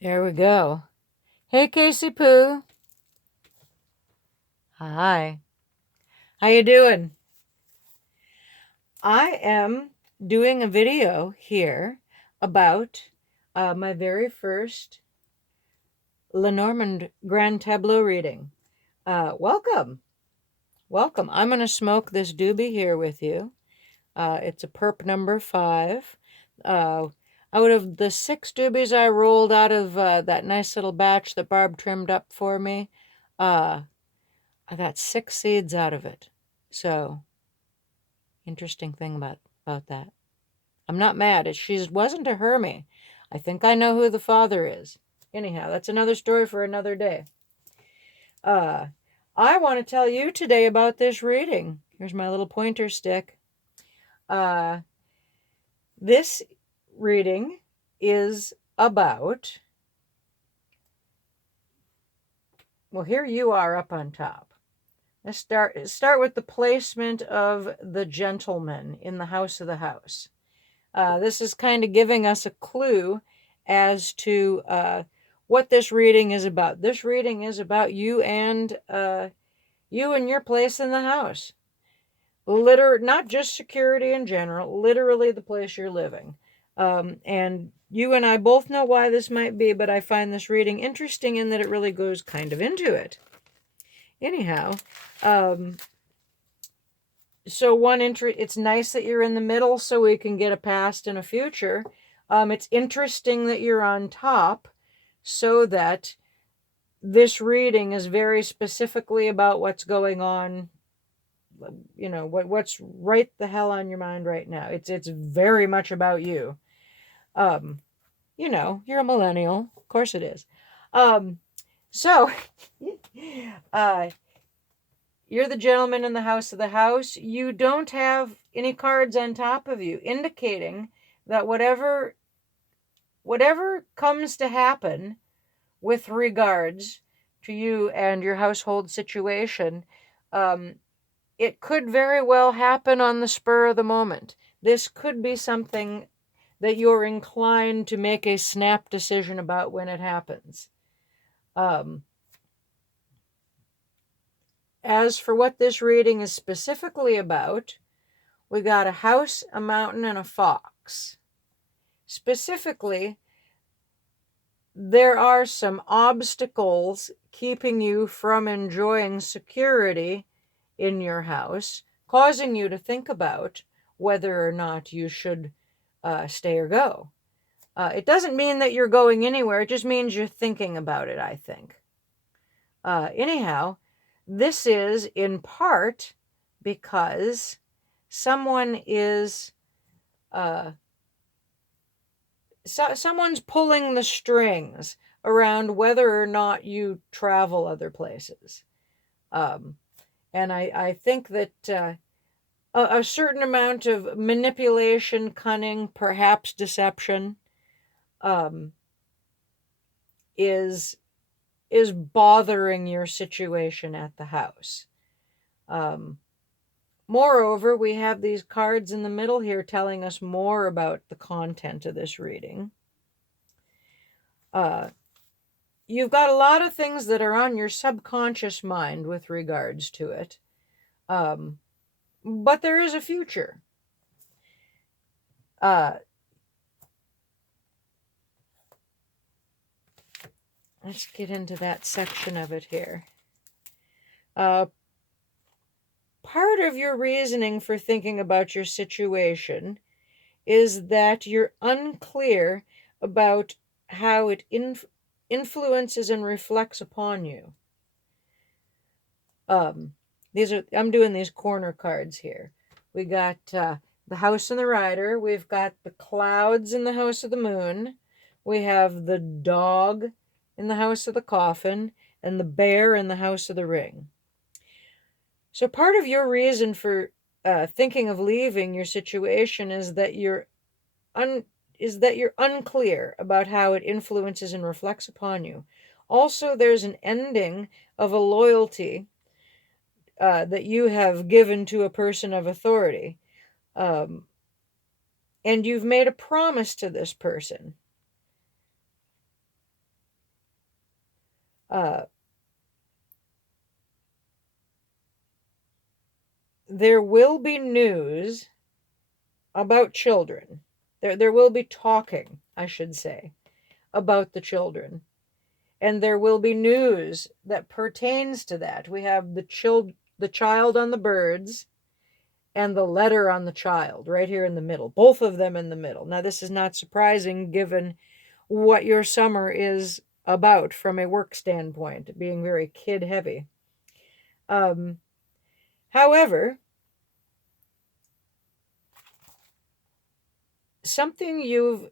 There we go. Hey, Casey Poo. Hi. How you doing? I am doing a video here about my very first Lenormand Grand Tableau reading. Welcome. Welcome. I'm going to smoke this doobie here with you. It's a perp number 5. Out of the 6 doobies I rolled out of that nice little batch that Barb trimmed up for me, I got 6 seeds out of it. So, interesting thing about that. I'm not mad. She wasn't a Hermie. I think I know who the father is. Anyhow, that's another story for another day. I want to tell you today about this reading. Here's my little pointer stick. This reading is about, well, here you are up on top. Let's start with the placement of the gentleman in the house of the house. This is kind of giving us a clue as to what this reading is about. This reading is about you and your place in the house. Not just security in general, literally the place you're living. And you and I both know why this might be, but I find this reading interesting in that it really goes kind of into it. Anyhow, so it's nice that you're in the middle so we can get a past and a future. It's interesting that you're on top so that this reading is very specifically about what's going on, what's right the hell on your mind right now. It's very much about you. You're a millennial. Of course it is. So you're the gentleman in the house of the house. You don't have any cards on top of you, indicating that whatever comes to happen with regards to you and your household situation, it could very well happen on the spur of the moment. This could be something that you're inclined to make a snap decision about when it happens. As for what this reading is specifically about, we got a house, a mountain, and a fox. Specifically, there are some obstacles keeping you from enjoying security in your house, causing you to think about whether or not you should stay or go. It doesn't mean that you're going anywhere. It just means you're thinking about it, I think. Anyhow, this is in part because someone is someone's pulling the strings around whether or not you travel other places. And I think that a certain amount of manipulation, cunning, perhaps deception, is bothering your situation at the house. Moreover, we have these cards in the middle here telling us more about the content of this reading. You've got a lot of things that are on your subconscious mind with regards to it. But there is a future. Let's get into that section of it here. Part of your reasoning for thinking about your situation is that you're unclear about how it influences and reflects upon you. I'm doing these corner cards here. We got the house and the rider. We've got the clouds in the house of the moon. We have the dog in the house of the coffin and the bear in the house of the ring. So part of your reason for thinking of leaving your situation is that you're unclear about how it influences and reflects upon you. Also, there's an ending of a loyalty that you have given to a person of authority. And you've made a promise to this person. Uh, there will be news about children. There will be talking, I should say, about the children. And there will be news that pertains to that. We have the child on the birds and the letter on the child right here in the middle, both of them in the middle. Now, this is not surprising given what your summer is about from a work standpoint, being very kid heavy. However, something you've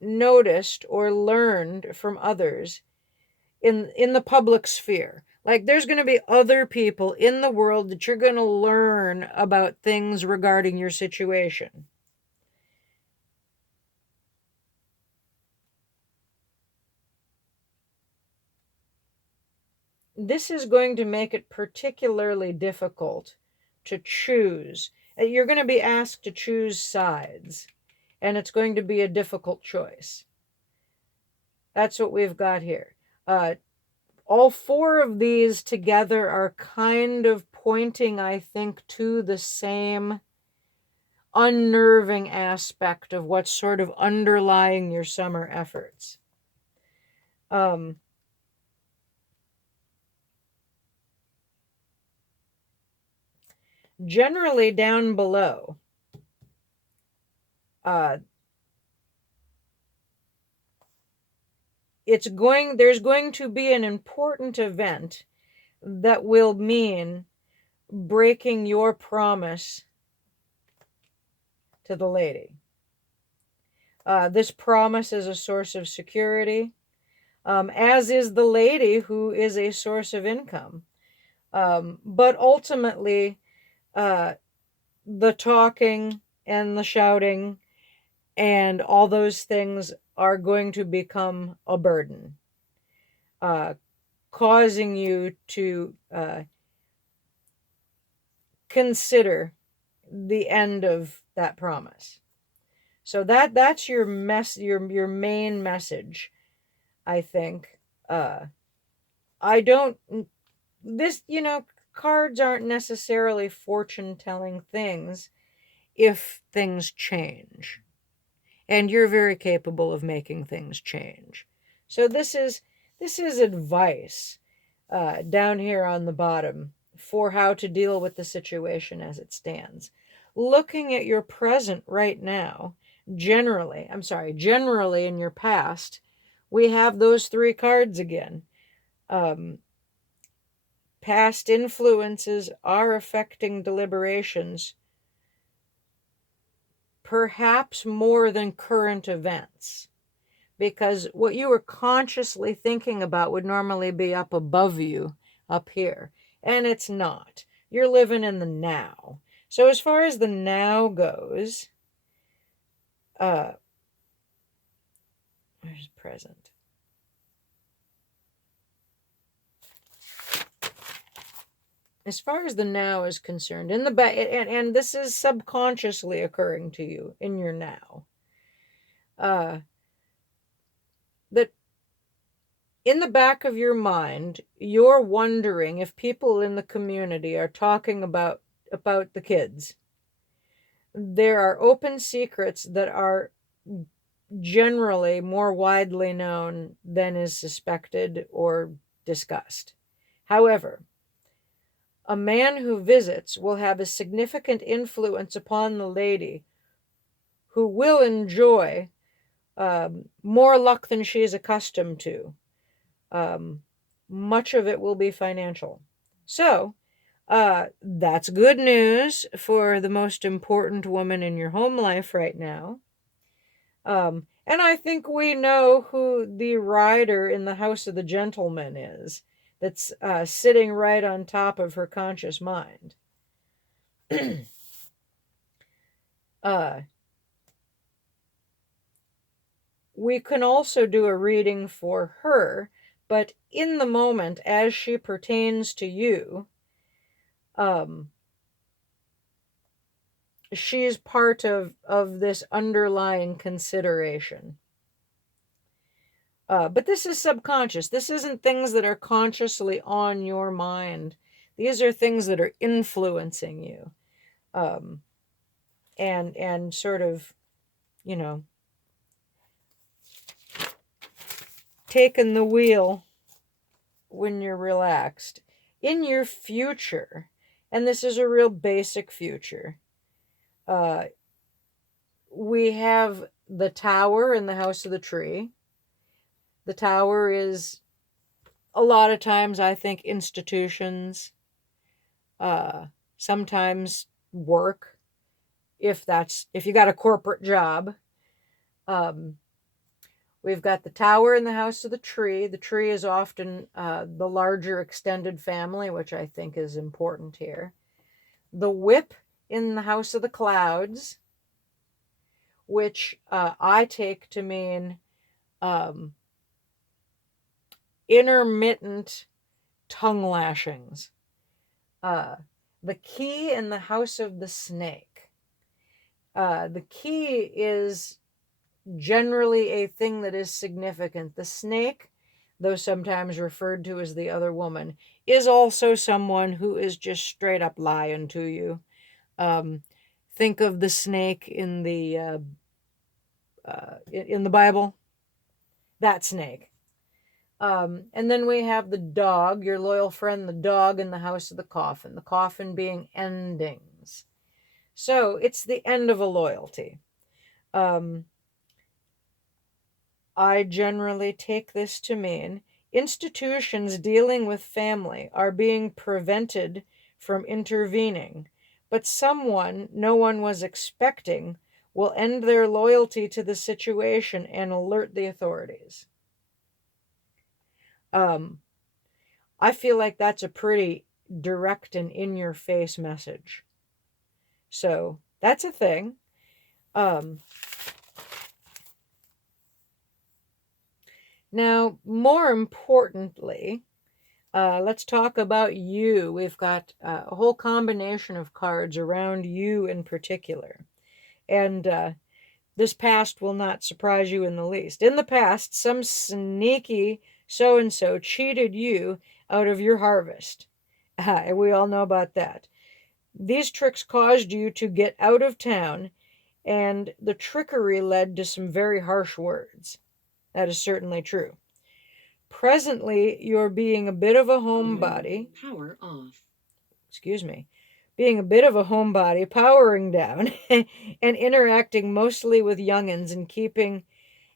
noticed or learned from others in the public sphere, like there's going to be other people in the world that you're going to learn about things regarding your situation. This is going to make it particularly difficult to choose. You're going to be asked to choose sides, and it's going to be a difficult choice. That's what we've got here. All four of these together are kind of pointing, I think, to the same unnerving aspect of what's sort of underlying your summer efforts. Generally down below, there's going to be an important event that will mean breaking your promise to the lady. This promise is a source of security, as is the lady, who is a source of income. But ultimately, the talking and the shouting and all those things are going to become a burden, causing you to consider the end of that promise. So that's your main message, I think. I don't this cards aren't necessarily fortune telling things if things change, and you're very capable of making things change. So this is advice down here on the bottom for how to deal with the situation as it stands. Looking at your present right now, generally in your past, we have those three cards again. Past influences are affecting deliberations, perhaps more than current events, because what you were consciously thinking about would normally be up above you, up here, and it's not. You're living in the now. So as far as the now goes, where's present? As far as the now is concerned, in the back, and this is subconsciously occurring to you in your now, that in the back of your mind, you're wondering if people in the community are talking about the kids. There are open secrets that are generally more widely known than is suspected or discussed. However, a man who visits will have a significant influence upon the lady, who will enjoy more luck than she is accustomed to. Much of it will be financial. So, that's good news for the most important woman in your home life right now. And I think we know who the rider in the House of the Gentleman is, that's sitting right on top of her conscious mind. We can also do a reading for her, but in the moment, as she pertains to you, she is part of this underlying consideration. But this is subconscious. This isn't things that are consciously on your mind. These are things that are influencing you, um, and sort of, you know, taking the wheel when you're relaxed. In your future, and this is a real basic future, uh, we have the tower in the house of the tree. The tower is a lot of times, I think, institutions, uh, sometimes work, if you got a corporate job. Um, we've got the tower in the house of the tree. The tree is often the larger extended family, which I think is important here. The whip in the house of the clouds, which I take to mean um, intermittent tongue lashings. Uh, the key in the house of the snake. The key is generally a thing that is significant. The snake, though sometimes referred to as the other woman, is also someone who is just straight up lying to you. Think of the snake in the Bible. That snake. And then we have the dog, your loyal friend, the dog in the house of the coffin being endings. So it's the end of a loyalty. I generally take this to mean institutions dealing with family are being prevented from intervening, but someone no one was expecting will end their loyalty to the situation and alert the authorities. I feel like that's a pretty direct and in your face message. So that's a thing. Now, more importantly, let's talk about you. We've got a whole combination of cards around you in particular. And this past will not surprise you in the least. In the past, some sneaky so-and-so cheated you out of your harvest. We all know about that. These tricks caused you to get out of town, and the trickery led to some very harsh words. That is certainly true. Presently, you're being a bit of a homebody. Power off. Excuse me. Being a bit of a homebody, powering down, and interacting mostly with youngins and keeping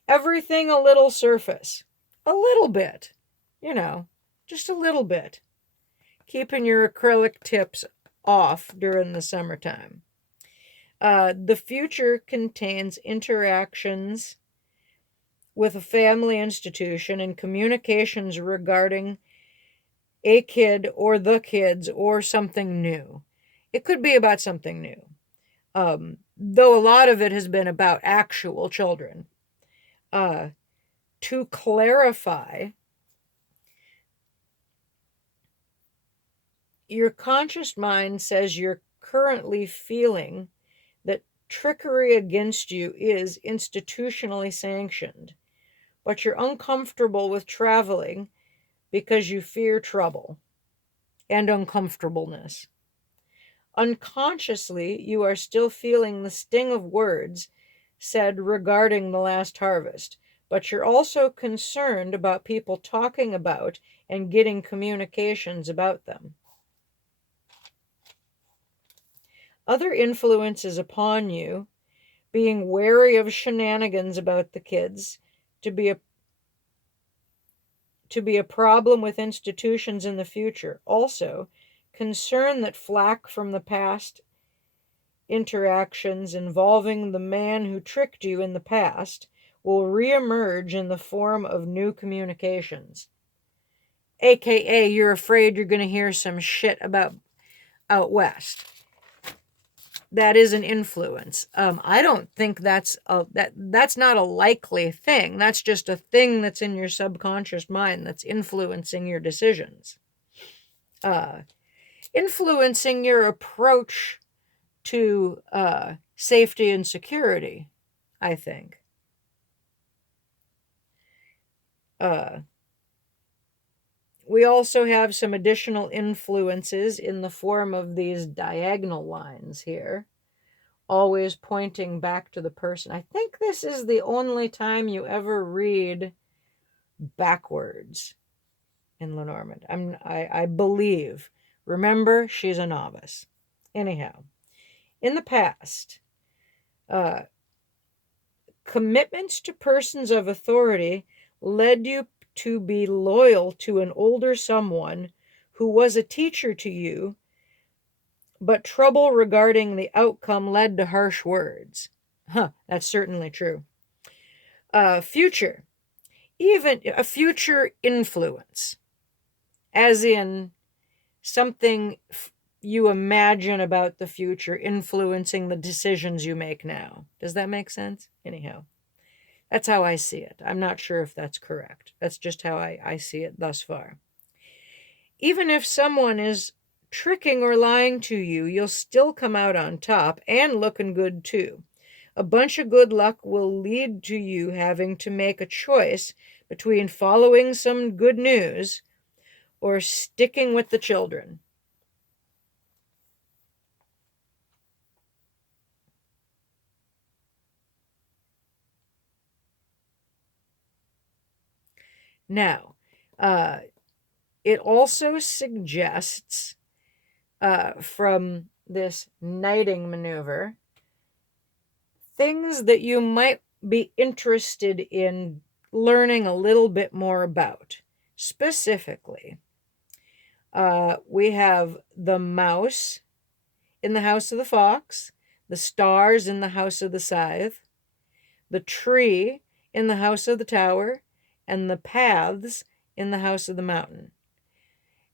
everything a little surface. A little bit. You know, just a little bit. Keeping your acrylic tips off during the summertime. The future contains interactions with a family institution and communications regarding a kid or the kids or something new. It could be about something new, though a lot of it has been about actual children. To clarify, your conscious mind says you're currently feeling that trickery against you is institutionally sanctioned, but you're uncomfortable with traveling because you fear trouble and uncomfortableness. Unconsciously, you are still feeling the sting of words said regarding the last harvest, but you're also concerned about people talking about and getting communications about them. Other influences upon you, being wary of shenanigans about the kids, to be a problem with institutions in the future. Also, concern that flack from the past interactions involving the man who tricked you in the past will reemerge in the form of new communications. AKA, you're afraid you're going to hear some shit about out west. That is an influence. I don't think that's not a likely thing. That's just a thing that's in your subconscious mind that's influencing your decisions. Influencing your approach to safety and security, I think. We also have some additional influences in the form of these diagonal lines here, always pointing back to the person. I think this is the only time you ever read backwards in Lenormand. I believe. Remember, she's a novice. Anyhow, in the past, commitments to persons of authority led you to be loyal to an older someone who was a teacher to you, but trouble regarding the outcome led to harsh words. That's certainly true. Future. Even a future influence, as in something you imagine about the future influencing the decisions you make now. Does that make sense? Anyhow, that's how I see it. I'm not sure if that's correct. That's just how I see it thus far. Even if someone is tricking or lying to you, you'll still come out on top and looking good too. A bunch of good luck will lead to you having to make a choice between following some good news or sticking with the children. Now, it also suggests from this knighting maneuver things that you might be interested in learning a little bit more about. Specifically, we have the mouse in the house of the fox, the stars in the house of the scythe, the tree in the house of the tower, and the paths in the house of the mountain.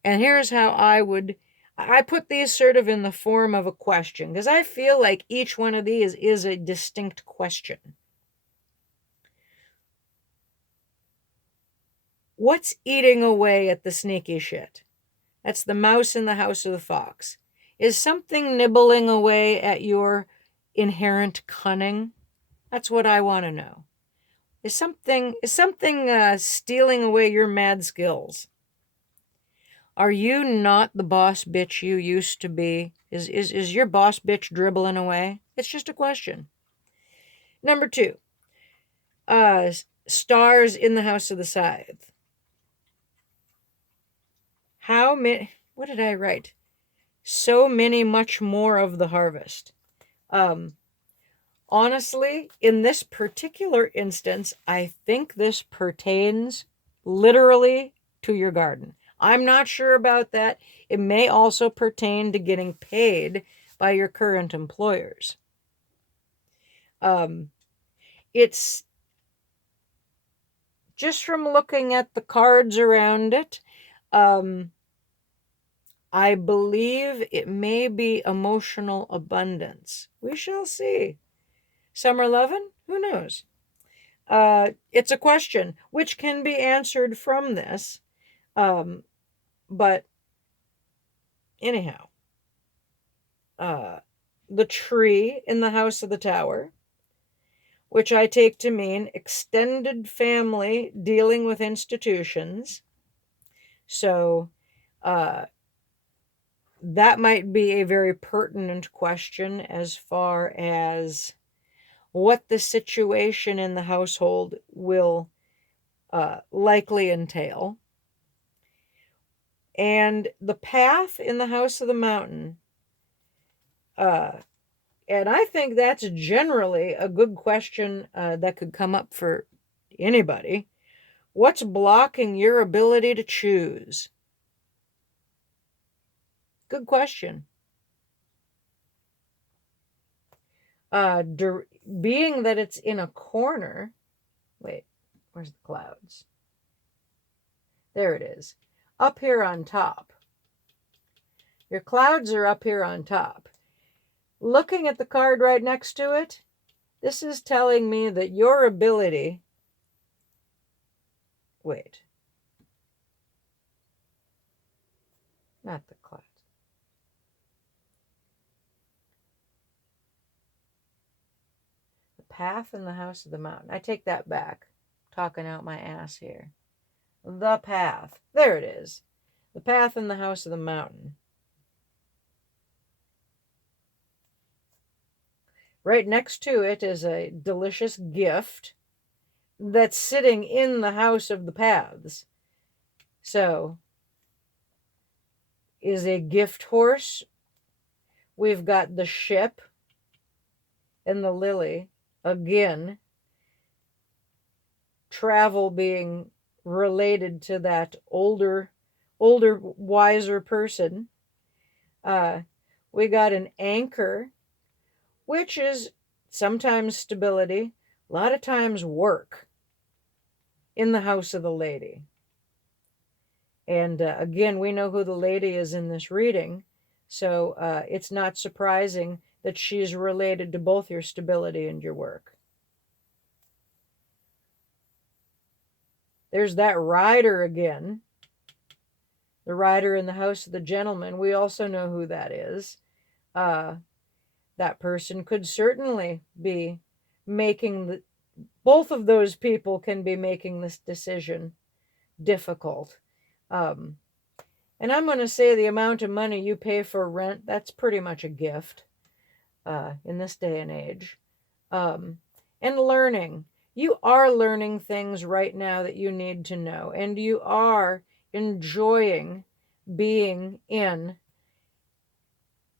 And here's how I put these sort of in the form of a question, because I feel like each one of these is a distinct question. What's eating away at the sneaky shit? That's the mouse in the house of the fox. Is something nibbling away at your inherent cunning? That's what I want to know. Is something stealing away your mad skills? Are you not the boss bitch you used to be? Is your boss bitch dribbling away? It's just a question. Number 2, stars in the house of the scythe. How many? What did I write? So many, much more of the harvest. Honestly, in this particular instance, I think this pertains literally to your garden. I'm not sure about that. It may also pertain to getting paid by your current employers. It's just from looking at the cards around it, I believe it may be emotional abundance. We shall see. Summer lovin'? Who knows? It's a question which can be answered from this. But anyhow, the tree in the house of the tower, which I take to mean extended family dealing with institutions. So that might be a very pertinent question as far as what the situation in the household will likely entail. And the path in the house of the mountain, and I think that's generally a good question that could come up for anybody. What's blocking your ability to choose? Good question. Being that it's in a corner, wait, where's the clouds? There it is. Up here on top. Your clouds are up here on top. Looking at the card right next to it, this is telling me that your ability, wait, not the clouds. The path in the house of the mountain. I take that back. Talking out my ass here. The path. There it is. The path in the house of the mountain. Right next to it is a delicious gift that's sitting in the house of the paths. So, is a gift horse. We've got the ship and the lily. Again, travel being related to that older, wiser person. We got an anchor, which is sometimes stability, a lot of times work in the house of the lady. And again, we know who the lady is in this reading, so it's not surprising that she's related to both your stability and your work. There's that rider again. The rider in the house of the gentleman. We also know who that is. That person could certainly be making both of those people can be making this decision difficult. And I'm going to say the amount of money you pay for rent, that's pretty much a gift in this day and age. And learning. You are learning things right now that you need to know, and you are enjoying being in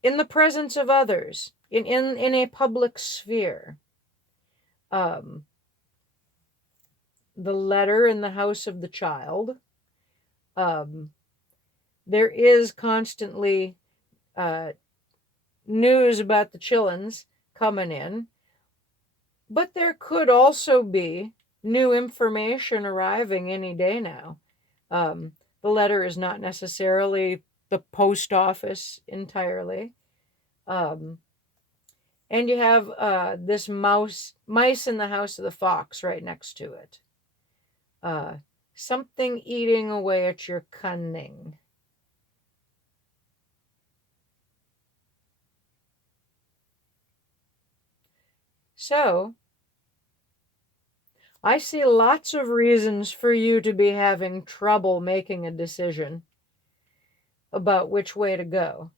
the presence of others, in a public sphere. The letter in the house of the child. There is constantly news about the chillins coming in, but there could also be new information arriving any day now. The letter is not necessarily the post office entirely. And you have this mice in the house of the fox right next to it. Something eating away at your cunning. So, I see lots of reasons for you to be having trouble making a decision about which way to go.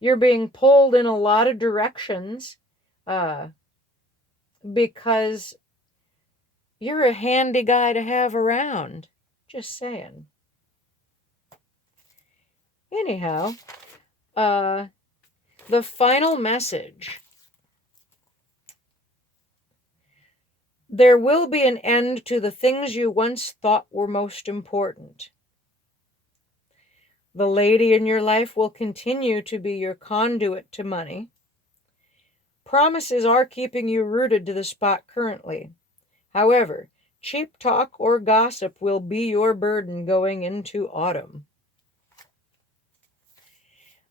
You're being pulled in a lot of directions because you're a handy guy to have around. Just saying. Anyhow, the final message. There will be an end to the things you once thought were most important. The lady in your life will continue to be your conduit to money. Promises are keeping you rooted to the spot currently. However, cheap talk or gossip will be your burden going into autumn.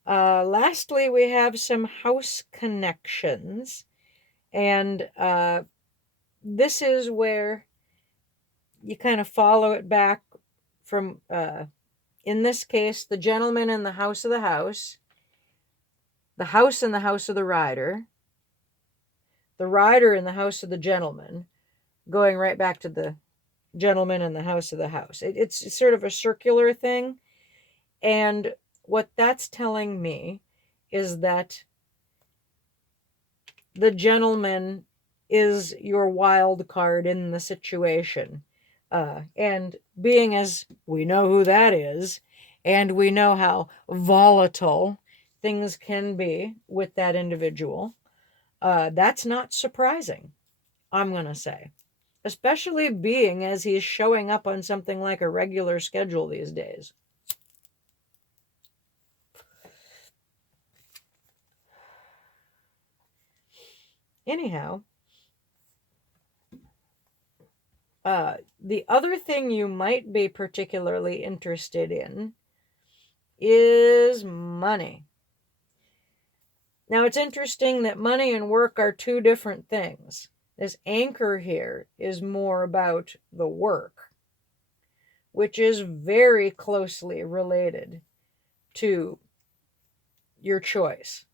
Lastly, we have some house connections. And this is where you kind of follow it back from, in this case, the gentleman in the house of the house in the house of the rider in the house of the gentleman, going right back to the gentleman in the house of the house. It's sort of a circular thing. And what that's telling me is that the gentleman is your wild card in the situation. And being as we know who that is, and we know how volatile things can be with that individual, that's not surprising, I'm going to say. Especially being as he's showing up on something like a regular schedule these days. Anyhow, the other thing you might be particularly interested in is money. Now, it's interesting that money and work are two different things. This anchor here is more about the work, which is very closely related to your choice.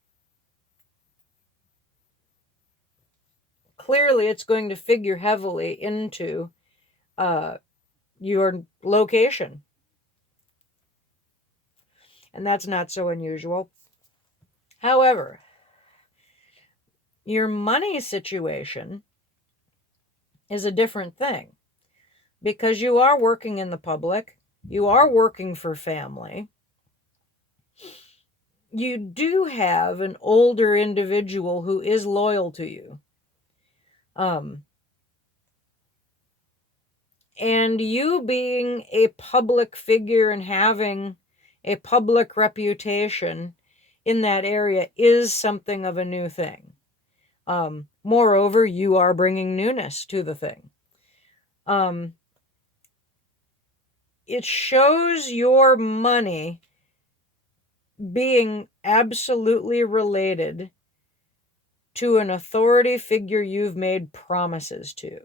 Clearly, it's going to figure heavily into your location. And that's not so unusual. However, your money situation is a different thing because you are working in the public, you are working for family. You do have an older individual who is loyal to you. And you being a public figure and having a public reputation in that area is something of a new thing. Moreover, you are bringing newness to the thing. It shows your money being absolutely related to an authority figure you've made promises to.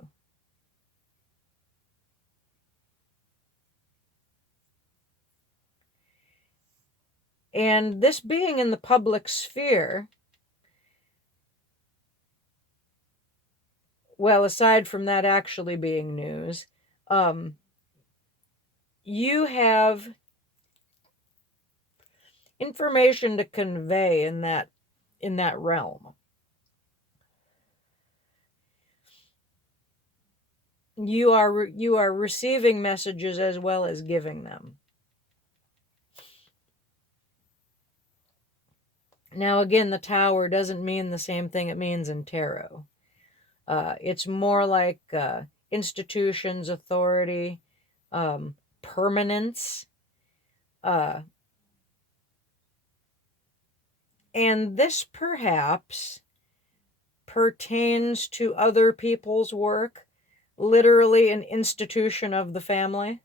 And this being in the public sphere, well, aside from that actually being news, you have information to convey in that realm. You are receiving messages as well as giving them. Now, again, the tower doesn't mean the same thing it means in tarot. It's more like institutions, authority, permanence. And this perhaps pertains to other people's work, literally an institution of the family.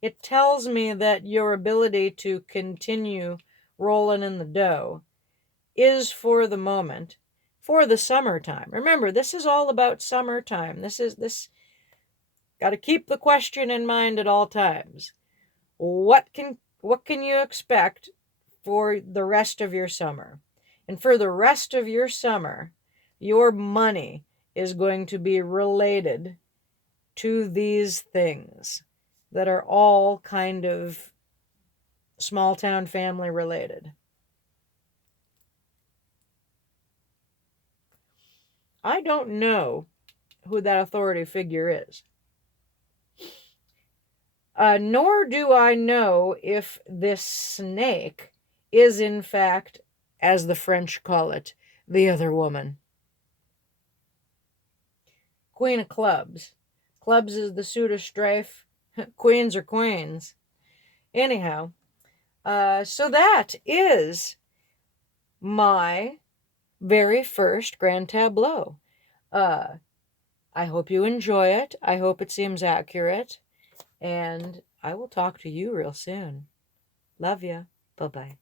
It tells me that your ability to continue rolling in the dough is for the moment, for the summertime. Remember, this is all about summertime. This got to keep the question in mind at all times. What can you expect for the rest of your summer? And for the rest of your summer, your money is going to be related to these things that are all kind of small town family related. I don't know who that authority figure is. Nor do I know if this snake is in fact, as the French call it, the other woman. Queen of clubs. Clubs is the suit of strife. Queens are queens. Anyhow, so that is my very first Grand Tableau. I hope you enjoy it. I hope it seems accurate. And I will talk to you real soon. Love ya. Bye-bye.